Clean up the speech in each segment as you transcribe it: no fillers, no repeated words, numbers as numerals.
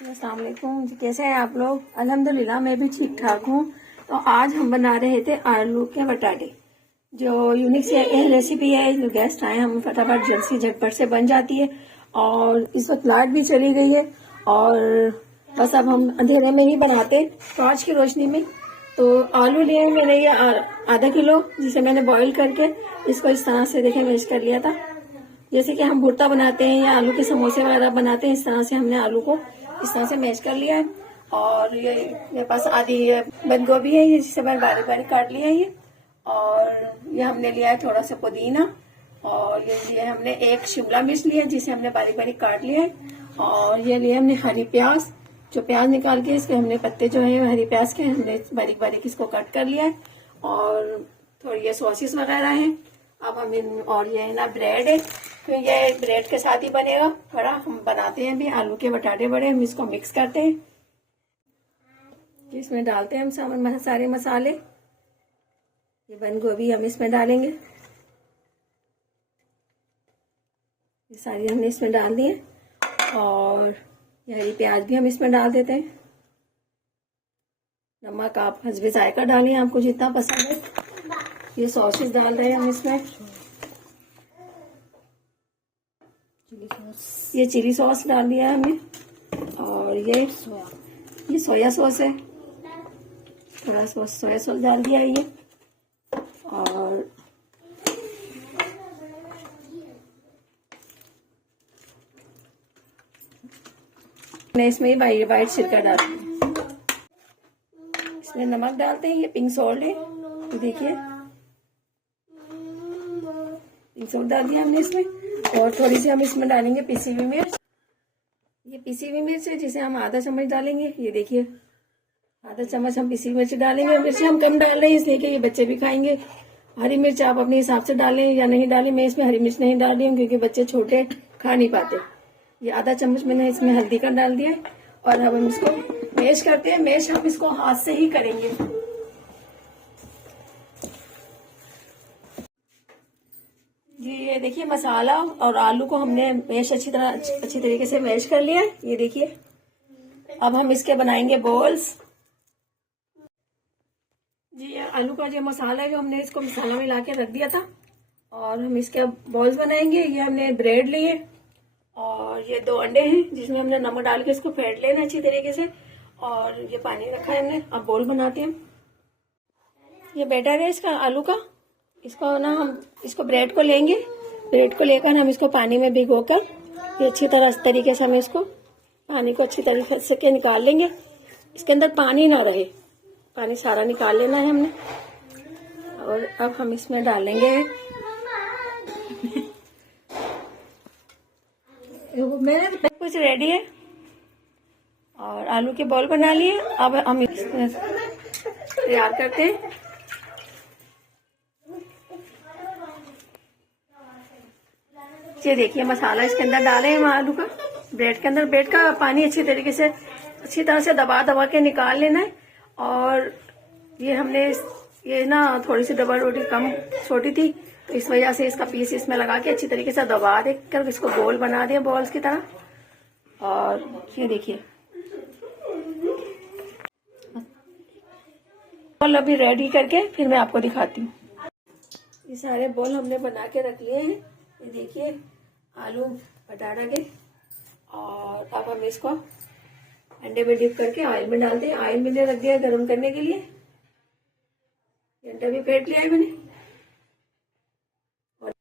अस्सलाम वालेकुम जी, कैसे हैं आप लोग। अल्हम्दुलिल्लाह मैं भी ठीक ठाक हूँ। तो आज हम बना रहे थे आलू के बटाटे, जो यूनिक सी रेसिपी है। जो गेस्ट आए हम फटाफट जल्द से झटपट से बन जाती है। और इस वक्त लाइट भी चली गई है और बस अब हम अंधेरे में ही बनाते टॉर्च की रोशनी में। तो आलू लिए मैंने ये आधा किलो, जिसे मैंने बॉईल करके इसको इस तरह से देखें मैश कर लिया था। जैसे कि हम भुर्ता बनाते हैं या आलू के समोसे वगैरह बनाते हैं, इस तरह से हमने आलू को इस तरह से मैश कर लिया है। और ये मेरे पास आधी बंद गोभी है, ये जिसे मैंने बारीक बारीक काट लिया है ये। और ये हमने लिया है थोड़ा सा पुदीना, और ये लिए हमने एक शिमला मिर्च लिया जिसे हमने बारीक बारीक काट लिया है। और ये लिए हमने हरी प्याज, जो प्याज निकाल के इसके हमने पत्ते जो है हरी प्याज के हमने बारीक बारीक इसको कट कर लिया है। और थोड़ी ये सॉसेस वगैरह हैं। अब हम और ये ना ब्रेड है, तो ये ब्रेड के साथ ही बनेगा बड़ा। हम बनाते हैं अभी आलू के बटाटे बड़े, हम इसको मिक्स करते हैं। इसमें डालते हैं हम सारे मसाले। ये बंद गोभी हम इसमें डालेंगे, ये सारी हमने इसमें डाल दी है। और ये हरी प्याज भी हम इसमें डाल देते हैं। नमक आप हस्बे जायका डालिए, आपको जितना पसंद है। ये सॉसेस डाल रहे हैं हम इसमें। ये चिली सॉस डाल दिया है हमने। और ये सोया सॉस है, थोड़ा सोया सॉस डाल दिया है ये। और इसमें वाइट सिरका डालते हैं। इसमें नमक डालते हैं, ये पिंक सॉल्ट है, देखिए पिंक सॉल्ट डाल दिया हमने इसमें। और थोड़ी सी हम इसमें डालेंगे पिसी हुई मिर्च। ये पिसी हुई मिर्च है जिसे हम आधा चम्मच डालेंगे। ये देखिए आधा चम्मच हम पिसी मिर्च डालेंगे। मिर्च हम कम डाल रहे हैं इसलिए कि ये बच्चे भी खाएंगे। हरी मिर्च आप अपने हिसाब से डालें या नहीं डालें। मैं इसमें हरी मिर्च नहीं डाल रही हूँ क्योंकि बच्चे छोटे खा नहीं पाते। ये आधा चम्मच मैंने इसमें हल्दी का डाल दिया है। और अब हम इसको मैश करते हैं। मैश हम इसको हाथ से ही करेंगे। जी ये देखिए मसाला और आलू को हमने मैश अच्छी तरीके से मैश कर लिया है। ये देखिए अब हम इसके बनाएंगे बॉल्स। जी आलू का जो मसाला है, जो हमने इसको मसाला में ला के रख दिया था, और हम इसके बॉल्स बनाएंगे। ये हमने ब्रेड लिए और ये 2 अंडे हैं जिसमें हमने नमक डाल के इसको फेंट लेना अच्छी तरीके से। और ये पानी रखा है हमने। अब बॉल बनाते हैं। ये बैटर है इसका आलू का। इसको ना हम इसको ब्रेड को लेंगे। ब्रेड को लेकर हम इसको पानी में भिगोकर फिर अच्छी तरीके से हम इसको पानी को अच्छी तरीके से निकाल लेंगे। इसके अंदर पानी ना रहे, पानी सारा निकाल लेना है हमने। और अब हम इसमें डालेंगे मेरे कुछ रेडी है। और आलू के बॉल बना लिए। अब हम इसमें तैयार करते हैं। ये देखिए मसाला इसके अंदर डाले हैं हम आलू का ब्रेड के अंदर। ब्रेड का पानी अच्छी तरह से दबा के निकाल लेना है। और ये हमने ये ना थोड़ी सी डबल रोटी कम छोटी थी, तो इस वजह से इसका पीस इसमें लगा के अच्छी तरीके से दबा देकर इसको गोल बना दें बॉल्स की तरह। और ये देखिए बॉल अभी रेडी करके फिर मैं आपको दिखाती हूँ। ये सारे बॉल हमने बना के रख लिए हैं। ये देखिए आलू बटाटा के। और अब हम इसको अंडे में डिप करके ऑयल में डालते हैं। ऑयल मैंने रख दिया गर्म करने के लिए। अंडा भी फेंट लिया है मैंने। और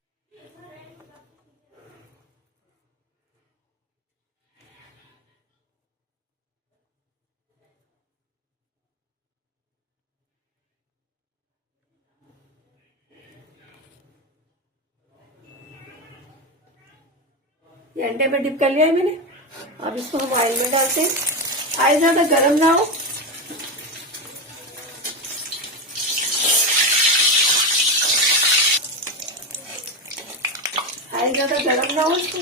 ये अंडे में डिप कर लिया है मैंने। अब इसको हम ऑयल में डालते हैं। ऑयल ज्यादा गर्म ना हो। ऑयल ज्यादा गर्म ना हो इसको।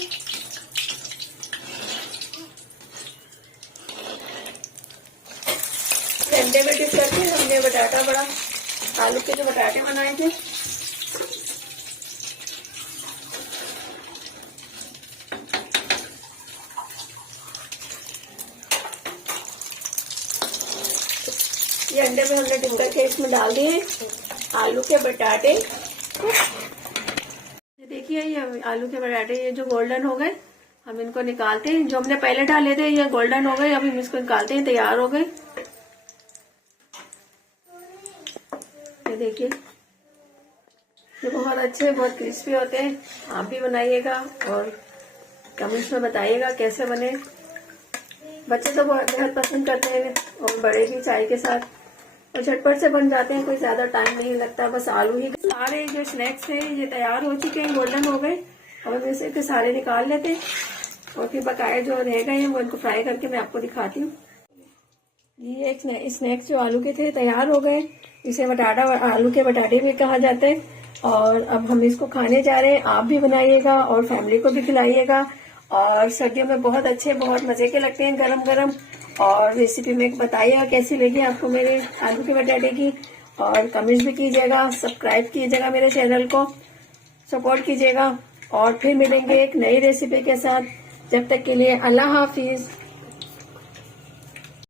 अंडे में डिप करके हमने बटाटा बड़ा आलू के जो बटाटे बनाए थे ये अंडे में हमने डिप करके इसमें डाल दिए आलू के बटाटे। ये देखिए ये आलू के बटाटे ये जो गोल्डन हो गए, हम इनको निकालते हैं। जो हमने पहले डाले थे ये गोल्डन हो गए, अभी हम इसको निकालते हैं, तैयार हो गए। ये देखिए ये बहुत अच्छे, बहुत क्रिस्पी होते हैं। आप भी बनाइएगा और कमेंट्स में बताइएगा कैसे बने। बच्चे तो बहुत बेहद पसंद करते हैं और बड़े भी चाय के साथ, और झटपट से बन जाते हैं, कोई ज्यादा टाइम नहीं लगता। बस आलू ही, सारे जो स्नैक्स थे ये तैयार हो चुके हैं, गोल्डन हो गए। और हम इसे सारे निकाल लेते हैं और फिर बकाए जो रह गए हैं वो इनको फ्राई करके मैं आपको दिखाती हूँ। ये एक स्नैक्स जो आलू के थे तैयार हो गए। इसे आलू के बटाटे भी कहा जाता है। और अब हम इसको खाने जा रहे हैं। आप भी बनाइएगा और फैमिली को भी खिलाइएगा। और सर्दियों में बहुत अच्छे, बहुत मजे के लगते हैं गरम गरम। और रेसिपी में बताइएगा कैसी लगी आपको मेरे आलू के बटाटे की, और कमेंट्स भी कीजिएगा, सब्सक्राइब कीजिएगा, मेरे चैनल को सपोर्ट कीजिएगा। और फिर मिलेंगे एक नई रेसिपी के साथ। जब तक के लिए अल्लाह हाफिज।